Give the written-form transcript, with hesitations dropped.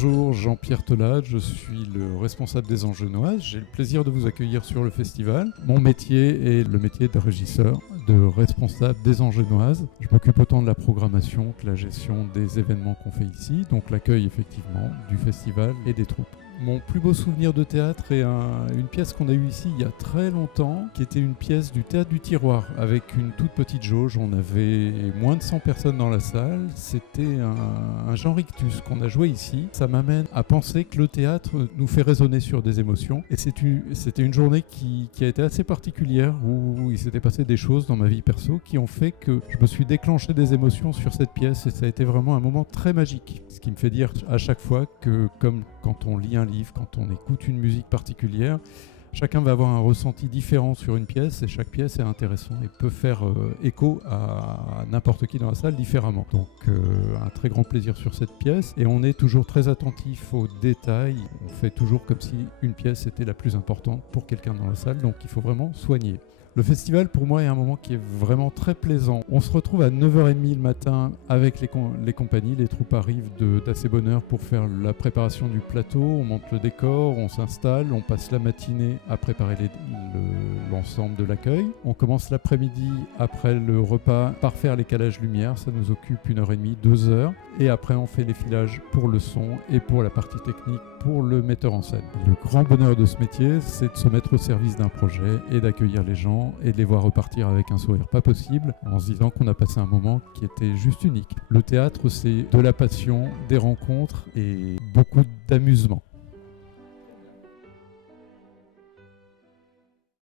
Bonjour, Jean-Pierre Telade, je suis le responsable des Angenoises. J'ai le plaisir de vous accueillir sur le festival. Mon métier est le métier de régisseur, de responsable des Angenoises. Je m'occupe autant de la programmation que la gestion des événements qu'on fait ici, donc l'accueil effectivement du festival et des troupes. Mon plus beau souvenir de théâtre est une pièce qu'on a eue ici il y a très longtemps, qui était une pièce du Théâtre du Tiroir, avec une toute petite jauge. On avait moins de 100 personnes dans la salle. C'était un Jean Rictus qu'on a joué ici. Ça m'amène à penser que le théâtre nous fait résonner sur des émotions. Et c'était une journée qui a été assez particulière, où il s'était passé des choses dans ma vie perso qui ont fait que je me suis déclenché des émotions sur cette pièce. Et ça a été vraiment un moment très magique. Ce qui me fait dire à chaque fois que, comme quand on lit un livre, quand on écoute une musique particulière, chacun va avoir un ressenti différent sur une pièce et chaque pièce est intéressante et peut faire écho à n'importe qui dans la salle différemment. Donc un très grand plaisir sur cette pièce et on est toujours très attentif aux détails. On fait toujours comme si une pièce était la plus importante pour quelqu'un dans la salle, donc il faut vraiment soigner. Le festival, pour moi, est un moment qui est vraiment très plaisant. On se retrouve à 9h30 le matin avec les compagnies. Les troupes arrivent d'assez bonne heure pour faire la préparation du plateau. On monte le décor, on s'installe, on passe la matinée à préparer l'ensemble de l'accueil. On commence l'après-midi, après le repas, par faire les calages lumière. Ça nous occupe 1h30, 2h. Et après, on fait les filages pour le son et pour la partie technique pour le metteur en scène. Le grand bonheur de ce métier, c'est de se mettre au service d'un projet et d'accueillir les gens et de les voir repartir avec un sourire pas possible en se disant qu'on a passé un moment qui était juste unique. Le théâtre, c'est de la passion, des rencontres et beaucoup d'amusement.